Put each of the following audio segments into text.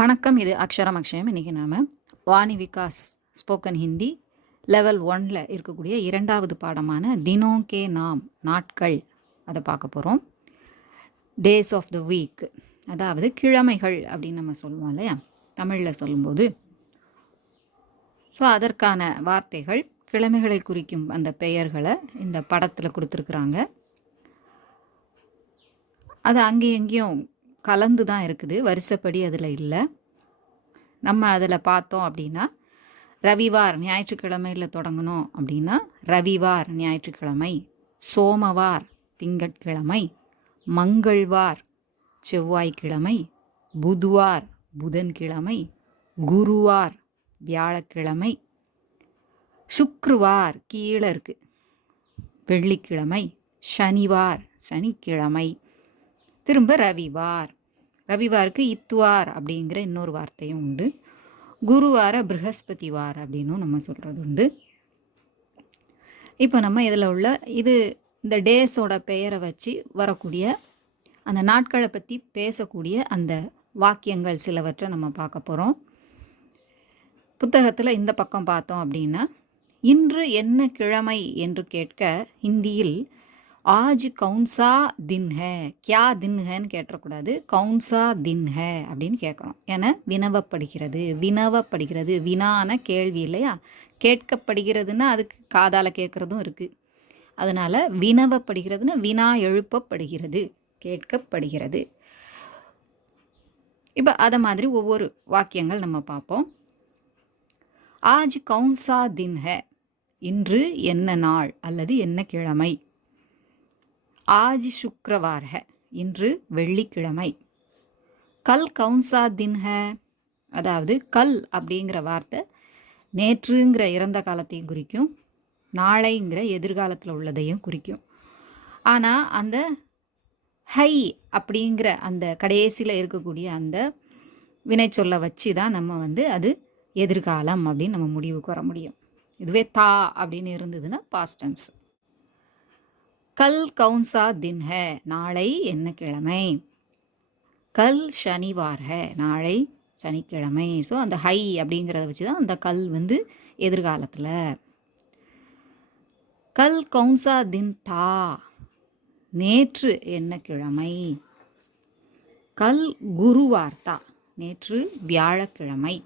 வணக்கம். இது அக்ஷரம் அக்ஷயம். இன்றைக்கி நாம் வாணி விகாஸ் ஸ்போக்கன் ஹிந்தி லெவல் 1ல் இருக்கக்கூடிய 2வது பாடமான தினோं के नाम நாட்கள் அதை பார்க்க போகிறோம். டேஸ் ஆஃப் த வீக், அதாவது கிழமைகள் அப்படின்னு நம்ம சொல்லுவோம் இல்லையா தமிழில் சொல்லும்போது. ஸோ அதற்கான வார்த்தைகள், கிழமைகளை குறிக்கும் அந்த பெயர்களை இந்த படத்தில் கொடுத்துருக்குறாங்க. அது அங்கேயும் எங்கேயும் கலந்து தான் இருக்குது, வரிசைப்படி அதில் இல்லை. நம்ம அதில் பார்த்தோம் அப்படின்னா ரவிவார் ஞாயிற்றுக்கிழமையில் தொடங்கணும் அப்படின்னா ரவிவார் ஞாயிற்றுக்கிழமை, சோமவார் திங்கட்கிழமை, மங்கள்வார் செவ்வாய்க்கிழமை, புதுவார் புதன்கிழமை, குருவார் வியாழக்கிழமை, சுக்ருவார் கீழே இருக்குது வெள்ளிக்கிழமை, சனிவார் சனிக்கிழமை, திரும்ப ரவிவார். ரவிவாருக்கு இத்வார் அப்படிங்கிற இன்னொரு வார்த்தையும் உண்டு. குருவார ப்ரஹஸ்பதிவார் அப்படின்னும் நம்ம சொல்கிறது உண்டு. இப்போ நம்ம இதில் உள்ள இந்த டேஸோட பெயரை வச்சு வரக்கூடிய அந்த நாட்களை பற்றி பேசக்கூடிய அந்த வாக்கியங்கள் சிலவற்றை நம்ம பார்க்க போகிறோம். புத்தகத்தில் இந்த பக்கம் பார்த்தோம் அப்படின்னா, இன்று என்ன கிழமை என்று கேட்க ஹிந்தியில் ஆஜ் கவுன்சா தின் ஹே, கியா தின் ஹேன்னு கேட்டக்கூடாது, கவுன்சா தின் ஹே அப்படின்னு கேட்கணும். ஏன்னா வினவப்படுகிறது. வினான கேள்வி இல்லையா, கேட்கப்படுகிறதுன்னா அதுக்கு காதால் கேட்குறதும் இருக்குது. அதனால் வினவப்படுகிறதுன்னா வினா எழுப்பப்படுகிறது, கேட்கப்படுகிறது. இப்போ அதை மாதிரி ஒவ்வொரு வாக்கியங்கள் நம்ம பார்ப்போம். ஆஜ் கவுன்சா தின் ஹே, இன்று என்ன நாள் அல்லது என்ன கிழமை. ஆஜ் சுக்ரவார் ஹே, இன்று வெள்ளிக்கிழமை. கல் கவுன்சா தின் ஹே, அதாவது கல் அப்படிங்கிற வார்த்தை நேற்றுங்கிற இறந்த காலத்தையும் குறிக்கும், நாளைங்கிற எதிர்காலத்தில் உள்ளதையும் குறிக்கும். ஆனால் அந்த ஹை அப்படிங்கிற அந்த கடைசியில் இருக்கக்கூடிய அந்த வினை சொல்ல வச்சு தான் நம்ம அது எதிர்காலம் அப்படின்னு நம்ம முடிவுக்கு வர முடியும். இதுவே தா அப்படின்னு இருந்ததுன்னா பாஸ்ட் டென்ஸ். கல் கவுன்சா தின் ஹே, நாளை என்ன கிழமை. கல் சனிவார் ஹே, நாளை சனிக்கிழமை. ஸோ அந்த ஹை அப்படிங்கிறத வச்சு தான் அந்த கல் எதிர்காலத்தில். கல் கவுன்சா தின் தா, நேற்று என்ன கிழமை. கல் குருவார் தா, நேற்று வியாழக்கிழமை.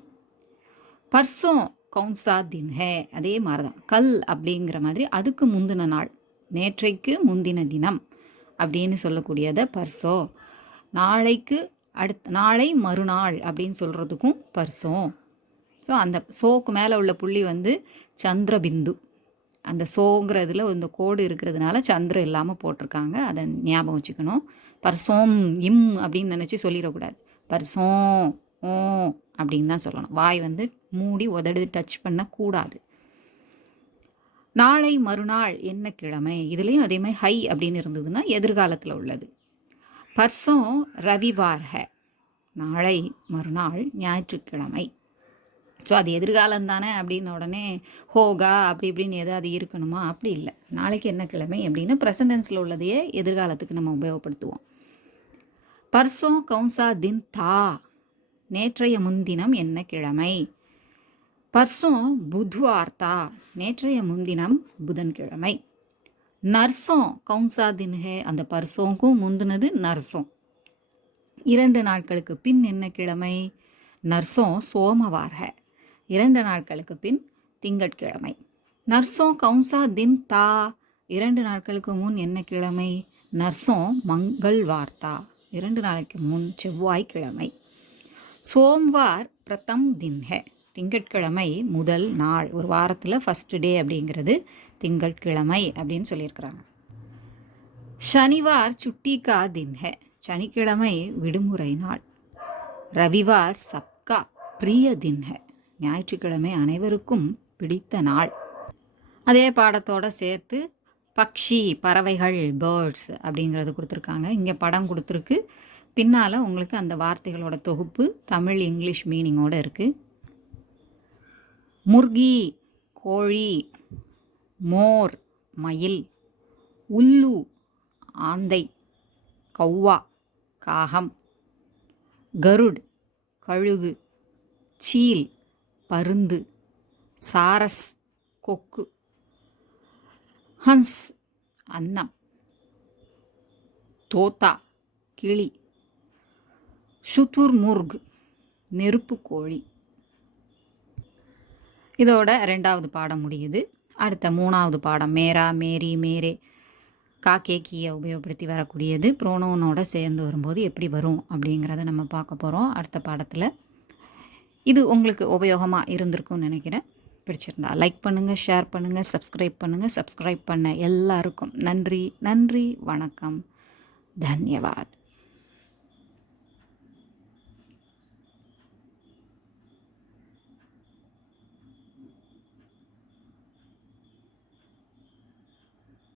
பர்சோ கவுன்சா தின் ஹே, அதே மாதிரி தான் கல் அப்படிங்கிற மாதிரி அதுக்கு முந்தின நாள், நேற்றைக்கு முந்தின தினம் அப்படின்னு சொல்லக்கூடியதை பர்சோ. நாளைக்கு நாளை மறுநாள் அப்படின்னு சொல்கிறதுக்கும் பர்சோ. ஸோ அந்த சோக்கு மேலே உள்ள புள்ளி சந்திரபிந்து. அந்த சோங்கிறதுல இந்த கோடு இருக்கிறதுனால சந்திரம் இல்லாமல் போட்டிருக்காங்க, அதை ஞாபகம் வச்சுக்கணும். பர்சோம் இம் அப்படின்னு நினச்சி சொல்லிடக்கூடாது, பர்சோம் ஓ அப்படின்னு தான் சொல்லணும். வாய் மூடி உதடு டச் பண்ணக்கூடாது. நாளை மறுநாள் என்ன கிழமை, இதுலேயும் அதே மாதிரி ஹை அப்படின்னு இருந்ததுன்னா எதிர்காலத்தில் உள்ளது. பர்சோ ரவிவார் ஹே, நாளை மறுநாள் ஞாயிற்றுக்கிழமை. ஸோ அது எதிர்காலம் தானே அப்படின்னு உடனே ஹோகா அப்படி இப்படின்னு எதாவது இருக்கணுமா, அப்படி இல்லை. நாளைக்கு என்ன கிழமை அப்படின்னு ப்ரெசன்டென்ஸில் உள்ளதையே எதிர்காலத்துக்கு நம்ம உபயோகப்படுத்துவோம். பர்சோ கவுன்சா தின் தா, நேற்றைய முன்தினம் என்ன கிழமை. பர்சோ புத்வார் தா, நேற்றைய முன்தினம் புதன்கிழமை. நர்சோ கவுன்சா தின் ஹே, அந்த பர்சோங்கும் முந்தினது நர்சோ. 2 நாட்களுக்கு பின் என்ன கிழமை. நர்சோ சோமவார் ஹே, 2 நாட்களுக்கு பின் திங்கட்கிழமை. நர்சோ கவுன்சா தின் தா, 2 நாட்களுக்கு முன் என்ன கிழமை. நர்சோ மங்கள்வார் தா, 2 நாளைக்கு முன் செவ்வாய்க்கிழமை. சோம்வார் பிரதம் தின் ஹே, திங்கட்கிழமை முதல் நாள். ஒரு வாரத்தில் ஃபஸ்ட் டே அப்படிங்கிறது திங்கட்கிழமை அப்படின்னு சொல்லியிருக்கிறாங்க. சனிவார் சுட்டி கா தின் ஹே, சனிக்கிழமை விடுமுறை நாள். ரவிவார் சப்கா பிரிய தின் ஹே, ஞாயிற்றுக்கிழமை அனைவருக்கும் பிடித்த நாள். அதே பாடத்தோடு சேர்த்து பக்ஷி பறவைகள் பேர்ட்ஸ் அப்படிங்கிறது கொடுத்துருக்காங்க. இங்கே படம் கொடுத்துருக்கு, பின்னால் உங்களுக்கு அந்த வார்த்தைகளோட தொகுப்பு தமிழ் இங்கிலீஷ் மீனிங்கோடு இருக்குது. முர்கி கோழி, மோர் மயில், உல்லு ஆந்தை, கௌவா காகம், கருட் கழுகு, சீல் பருந்து, சாரஸ் கொக்கு, ஹன்ஸ் அன்னம், தோத்தா கிளி, ஷுதுர்முர்க் நெருப்பு கோழி. இதோட 2வது பாடம் முடியுது. அடுத்த 3வது பாடம் மேரா, மேரி, மேரே, காக்கே கீயை உபயோகப்படுத்தி வரக்கூடியது. ப்ரோனோனோட சேர்ந்து வரும்போது எப்படி வரும் அப்படிங்கிறத நம்ம பார்க்க போகிறோம் அடுத்த பாடத்தில். இது உங்களுக்கு உபயோகமாக இருந்திருக்கும்னு நினைக்கிறேன். பிடிச்சிருந்தா லைக் பண்ணுங்கள், ஷேர் பண்ணுங்கள், சப்ஸ்கிரைப் பண்ணுங்கள். சப்ஸ்கிரைப் பண்ண எல்லாருக்கும் நன்றி. நன்றி, வணக்கம், தன்யவாத்.